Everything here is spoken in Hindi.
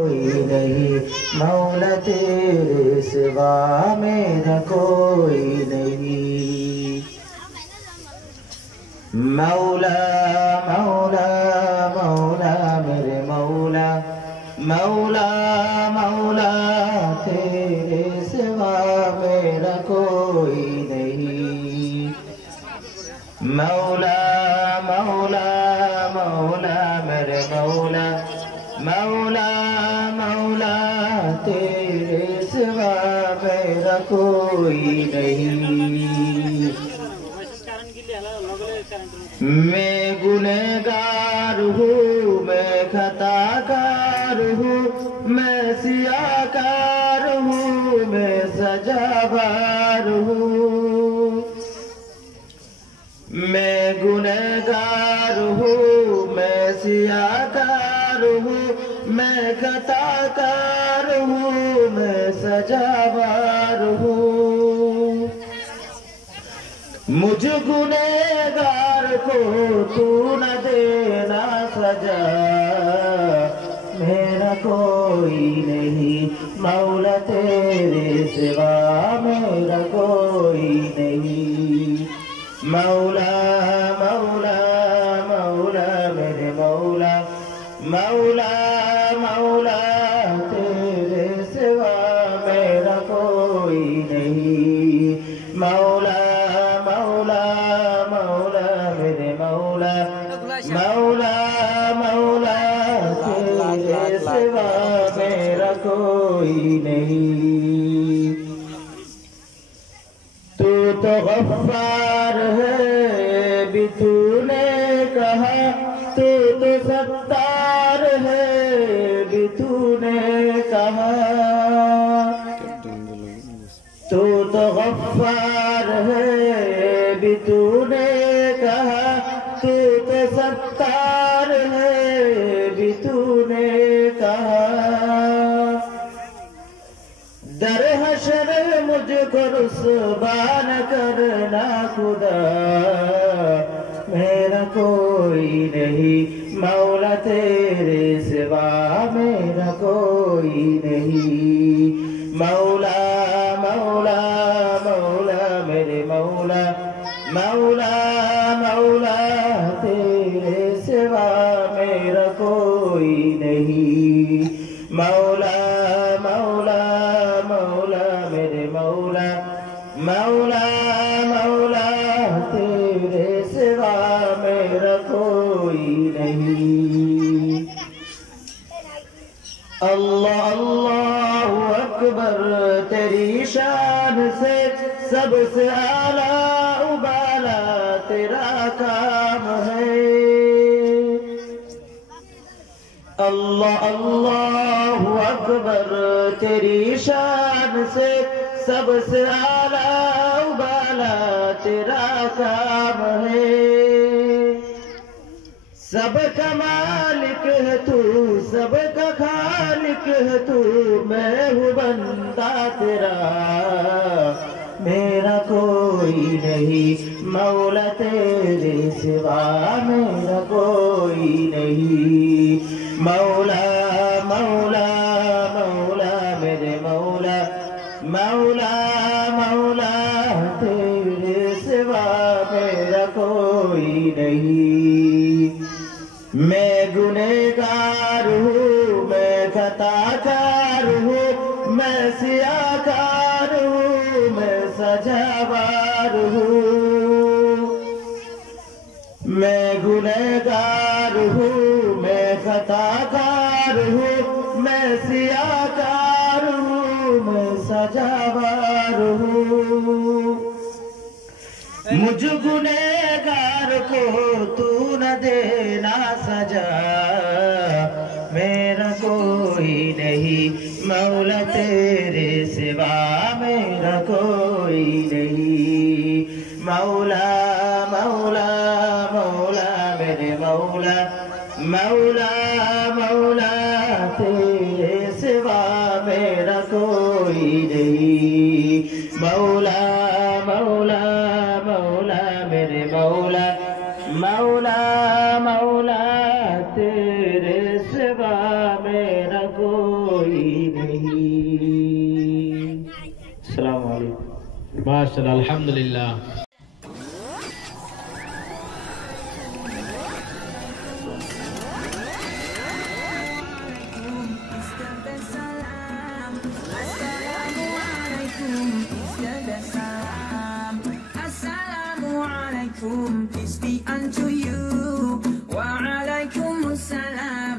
कोई नहीं मौला तेरे सिवा मेरा कोई नहीं। मौला मौला मौला मेरे मौला, मौला मौला तेरे सिवा मेरा कोई नहीं। मौला मौला मौला मेरे मौला, मौला मौला तेरे सिवा मेरा कोई नहीं। मैं गुनहगार हूँ, मैं खताकार हूँ, मैं सियाकार हूँ, मैं सजावार हूँ। मैं गुनहगार हूँ, मैं सियाकार हूँ, मैं खताकार हूँ, मैं सजावार हूँ। मुझ गुनहगार को तू न देना सजा, मेरा कोई नहीं मौला तेरे सिवा मेरा कोई नहीं। मौला मौला मौला मेरे मौला, मौला मौला तेरे सिवा मेरा कोई नहीं। मौला मौला मौला मेरे मौला, मौला मौला तेरे सिवा मेरा कोई नहीं। तू तो गफ्फार है भी तूने कहा, तू तो सत्तार है भी तूने कहा। तू तो गफ्फार है भी तूने कहा, तू तो सत्तार है भी तूने कहा। दर हशर मुझको रुसवा न करना खुदा, मेरा कोई नहीं मौला तेरे सिवा मेरा कोई नहीं। मौला मौला मौला मेरे मौला, मौला मौला तेरे सिवा मेरा कोई नहीं। मौला मौला मौला मेरे मौला, मौला मौला तेरे सिवा मेरा कोई नहीं। अल्लाह अल्लाहु अकबर तेरी शान से सबसे आला उबाला तेरा काम है। अल्लाह अल्लाहु अकबर तेरी शान से सबसे आला उबाला तेरा काम है। सबका मालिक है तू, सबका खालिक है तू, मैं हूँ बंदा तेरा मेरा कोई नहीं मौला तेरे सिवा मेरा कोई नहीं। मौला मौला मौला मेरे मौला, मौला मौला तेरे सिवा मेरा कोई नहीं। मैं गुनहगार हूँ, मैं खताकार हूँ, मैं सियाकार हूँ, मैं सजावार हूँ। मैं गुनहगार हूँ, मैं खताकार हूँ, मैं सियाकार हूँ, मैं सजावार हूँ। मुझ गुनहगार को तू न देना सजा, मेरा कोई नहीं मौला तेरे सिवा मेरा कोई नहीं। मौला मौला मौला मेरे मौला, मौला मौला तेरे सिवा मेरा कोई नहीं। मौला मौला मौला मेरे मौला, मौला मौला तेरे सिवा मेरा कोई कोई नहीं। अस्सलाम वालेकुम। माशाअल्लाह, अल्हम्दुलिल्लाह। Peace be unto you. Wa alaikum assalam.